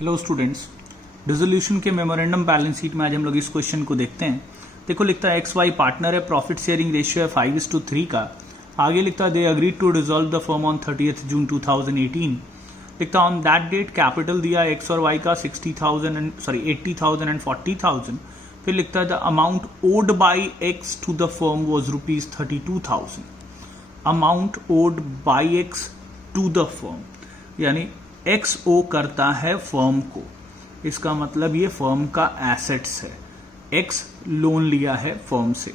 Hello students, dissolution के memorandum balance sheet में आज हम लोग इस क्वेश्चन को देखते हैं। देखो लिखता है एक्स वाई पार्टनर है, प्रॉफिट शेयरिंग रेशियो है 5:3 का। आगे लिखता है they agreed to dissolve the firm on 30th June 2018। लिखता है ऑन दैट डेट कैपिटल दिया एक्स और वाई का 80,000 एंड 40,000। फिर लिखता है the amount owed by x to the firm was ₹32,000। Amount owed by x to the firm यानी x owe करता है फर्म को, इसका मतलब ये फर्म का एसेट्स है। एक्स लोन लिया है फर्म से।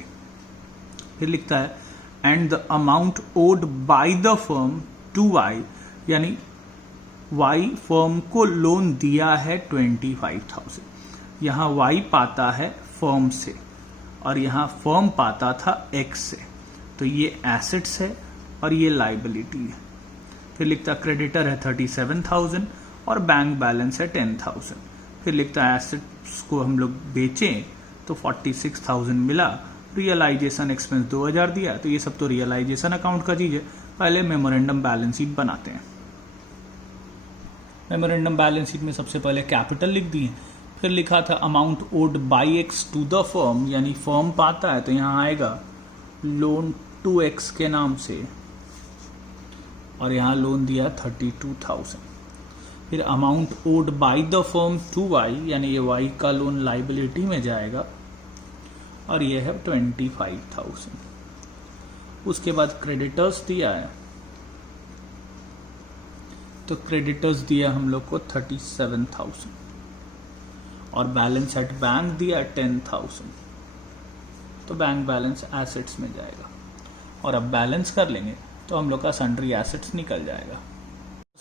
फिर लिखता है and the amount owed by the firm to y यानी वाई फर्म को लोन दिया है 25,000। यहां वाई पाता है फर्म से और यहां फर्म पाता था एक्स से, तो ये एसेट्स है और ये लाइबिलिटी है। फिर लिखता क्रेडिटर है 37,000 और बैंक बैलेंस है 10,000। फिर लिखता एसेट्स को हम लोग बेचें तो 46,000 मिला। रियलाइजेशन एक्सपेंस 2,000 दिया, तो ये सब तो रियलाइजेशन अकाउंट का चीज है। पहले मेमोरेंडम बैलेंस शीट बनाते हैं। मेमोरेंडम बैलेंस शीट में सबसे पहले कैपिटल लिख दिए, फिर लिखा था amount owed by x to the firm यानी फर्म पाता है तो यहां आएगा लोन टू एक्स के नाम से और यहां लोन दिया 32,000। फिर amount owed by the firm to y यानी ये वाई का लोन लाइबिलिटी में जाएगा और ये है 25,000। उसके बाद क्रेडिटर्स दिया है तो क्रेडिटर्स दिया हम लोग को 37,000 और बैलेंस एट बैंक दिया 10,000, तो बैंक बैलेंस एसेट्स में जाएगा। और अब बैलेंस कर लेंगे तो हम लोग का सन्ड्री एसेट्स निकल जाएगा।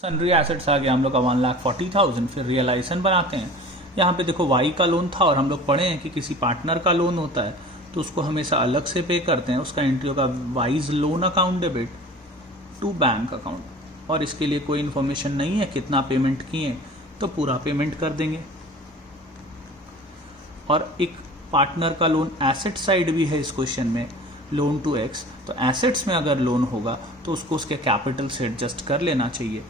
सन्ड्री एसेट्स आ गया हम लोग का 1,40,000। फिर रियलाइजेशन बनाते हैं। यहाँ पे देखो वाई का लोन था और हम लोग पढ़े हैं कि किसी पार्टनर का लोन होता है तो उसको हमेशा अलग से पे करते हैं। उसका एंट्री होगा y's loan account debit to bank account, और इसके लिए कोई इन्फॉर्मेशन नहीं है कितना पेमेंट किए तो पूरा पेमेंट कर देंगे। और एक पार्टनर का लोन एसेट साइड भी है इस क्वेश्चन में, लोन टू एक्स, तो एसेट्स में अगर लोन होगा तो उसको उसके कैपिटल से एडजस्ट कर लेना चाहिए।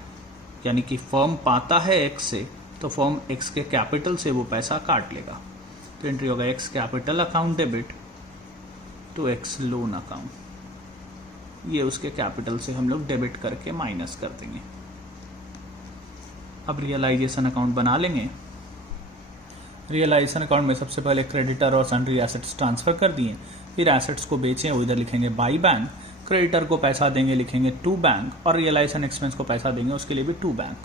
यानी कि फर्म पाता है एक्स से तो फर्म एक्स के कैपिटल से वो पैसा काट लेगा। तो एंट्री होगा x capital account debit to x loan account, ये उसके कैपिटल से हम लोग डेबिट करके माइनस कर देंगे। अब रियलाइजेशन अकाउंट बना लेंगे। रियलाइजेशन अकाउंट में सबसे पहले क्रेडिटर और सन्ड्री एसेट्स ट्रांसफर कर दिए, फिर एसेट्स को बेचें वो इधर लिखेंगे बाई बैंक, क्रेडिटर को पैसा देंगे लिखेंगे टू बैंक और रियलाइजेशन एक्सपेंस को पैसा देंगे उसके लिए भी टू बैंक।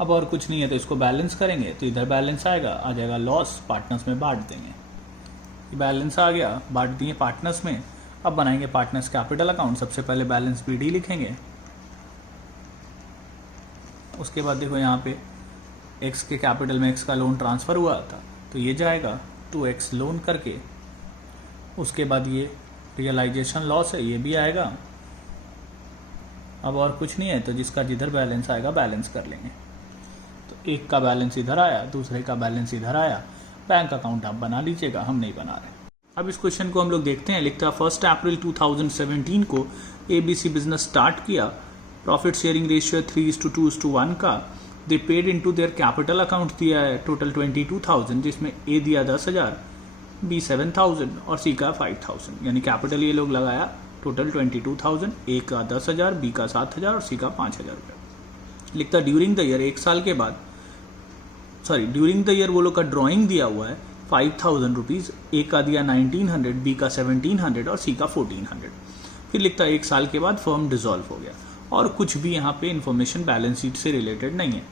अब और कुछ नहीं है तो इसको बैलेंस करेंगे तो इधर बैलेंस आएगा, आ जाएगा लॉस, पार्टनर्स में बांट देंगे। ये बैलेंस आ गया, बांट दिए पार्टनर्स में। अब बनाएंगे पार्टनर्स कैपिटल अकाउंट। सबसे पहले बैलेंस बीडी लिखेंगे, उसके बाद देखो यहाँ पे एक्स के कैपिटल में एक्स का लोन ट्रांसफर हुआ था तो ये जाएगा टू एक्स लोन करके। उसके बाद ये रियलाइजेशन लॉस है ये भी आएगा। अब और कुछ नहीं है तो जिसका जिधर बैलेंस आएगा बैलेंस कर लेंगे। तो एक का बैलेंस इधर आया, दूसरे का बैलेंस इधर आया। बैंक अकाउंट आप बना लीजिएगा, हम नहीं बना रहे। अब इस क्वेश्चन को हम लोग देखते हैं। लिखता है 1 अप्रैल 2017 को ABC बिजनेस स्टार्ट किया। प्रॉफिट शेयरिंग रेशियो 3:2:1 का। दे paid into their capital account दिया है टोटल 22,000, जिसमें ए दिया 10,000, बी 7,000 और सी का 5,000। यानी कैपिटल ये लोग लगाया टोटल 22,000, ए का 10,000, बी का 7,000 और सी का 5,000 रुपये। लिखता ड्यूरिंग द ईयर, एक साल के बाद, ड्यूरिंग द ईयर वो लोग का ड्रॉइंग दिया हुआ है 5,000 रुपीज, ए का दिया 1,900, बी का 1,700 और सी का 1,400। फिर लिखता है एक साल के बाद फर्म डिसॉल्व हो गया और कुछ भी यहाँ पे इंफॉर्मेशन बैलेंस शीट से रिलेटेड नहीं है।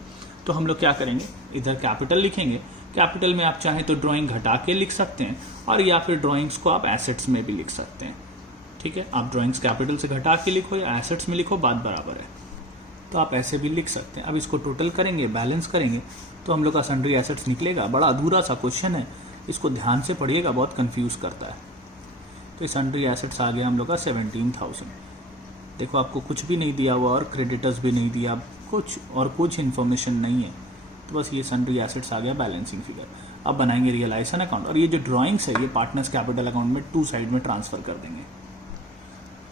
तो हम लोग क्या करेंगे, इधर कैपिटल लिखेंगे। कैपिटल में आप चाहें तो ड्राइंग घटा के लिख सकते हैं और या फिर ड्राइंग्स को आप एसेट्स में भी लिख सकते हैं। ठीक है, आप ड्राइंग्स कैपिटल से घटा के लिखो या एसेट्स में लिखो, बात बराबर है। तो आप ऐसे भी लिख सकते हैं। अब इसको टोटल करेंगे, बैलेंस करेंगे तो हम लोग का सन्ड्री एसेट्स निकलेगा। बड़ा अधूरा सा क्वेश्चन है, इसको ध्यान से पढ़िएगा, बहुत कंफ्यूज करता है। तो सन्ड्री एसेट्स आ गया हम लोग का 17,000। देखो आपको कुछ भी नहीं दिया हुआ और क्रेडिटर्स भी नहीं दिया कुछ और कुछ इन्फॉर्मेशन नहीं है, तो बस ये सन्ड्री एसेट्स आ गया बैलेंसिंग फिगर। अब बनाएंगे रियलाइजेशन अकाउंट और ये जो ड्राइंग्स है ये पार्टनर्स कैपिटल अकाउंट में टू साइड में ट्रांसफर कर देंगे।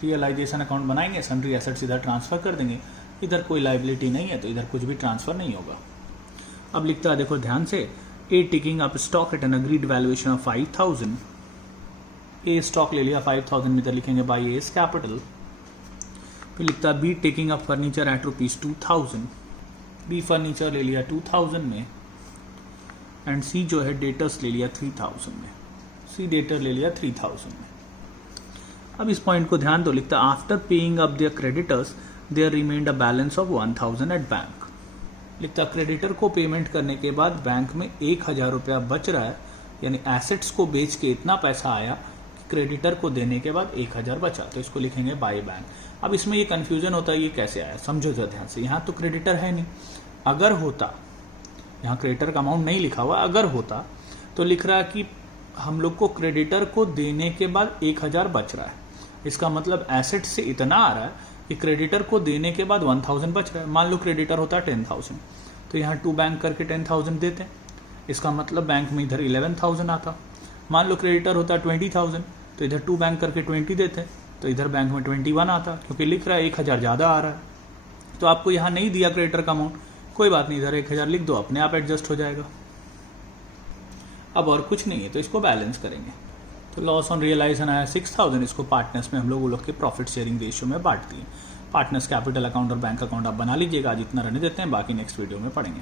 रियलाइजेशन अकाउंट बनाएंगे, सन्ड्री एसेट्स इधर ट्रांसफर कर देंगे। इधर कोई लाइबिलिटी नहीं है तो इधर कुछ भी ट्रांसफर नहीं होगा। अब लिखता है, देखो ध्यान से, a taking up stock at an agreed valuation of 5000। A stock ले लिया 5000 में, इधर लिखेंगे बाई एस कैपिटल। फिर लिखता है b taking up furniture at ₹2000। B furniture ले लिया 2000 में, एंड सी जो है डेटर्स ले लिया 3000 में। सी डेटर ले लिया 3000 में। अब इस पॉइंट को ध्यान दो, लिखता है after paying up their creditors there remained a balance of 1000 at bank. लिखता क्रेडिटर को पेमेंट करने के बाद बैंक में 1000 रुपया बच रहा है, यानी एसेट्स को बेच के इतना पैसा आया कि क्रेडिटर को देने के बाद 1000 बचा, तो इसको लिखेंगे बाय बैंक। अब इसमें ये कंफ्यूजन होता है, ये कैसे आया, समझो जरा ध्यान से। यहाँ तो क्रेडिटर है नहीं, अगर होता, यहाँ क्रेडिटर का अमाउंट नहीं लिखा हुआ, अगर होता तो लिख रहा है कि हम लोग को क्रेडिटर को देने के बाद 1000 बच रहा है। इसका मतलब एसेट से इतना आ रहा है कि क्रेडिटर को देने के बाद 1000 बच रहा है। मान लो क्रेडिटर होता है 10,000, तो यहाँ 2 बैंक करके 10,000 देते हैं, इसका मतलब बैंक में इधर 11,000 आता। मान लो क्रेडिटर होता है 20,000, तो इधर 2 बैंक करके 20 देते हैं, तो इधर बैंक में 21 आता, क्योंकि लिख रहा है 1000 ज़्यादा आ रहा है। तो आपको यहाँ नहीं दिया क्रेडिटर का अमाउंट, कोई बात नहीं, इधर 1000 लिख दो, अपने आप एडजस्ट हो जाएगा। अब और कुछ नहीं है, तो इसको बैलेंस करेंगे। तो लॉस ऑन रियलाइजेशन आया 6000, इसको पार्टनर्स में हम लोग के प्रॉफिट शेयरिंग रेशियो में बांट दिए। पार्टनर्स कैपिटल अकाउंट और बैंक अकाउंट आप बना लीजिएगा। आज इतना रहने देते हैं, बाकी नेक्स्ट वीडियो में पढ़ेंगे।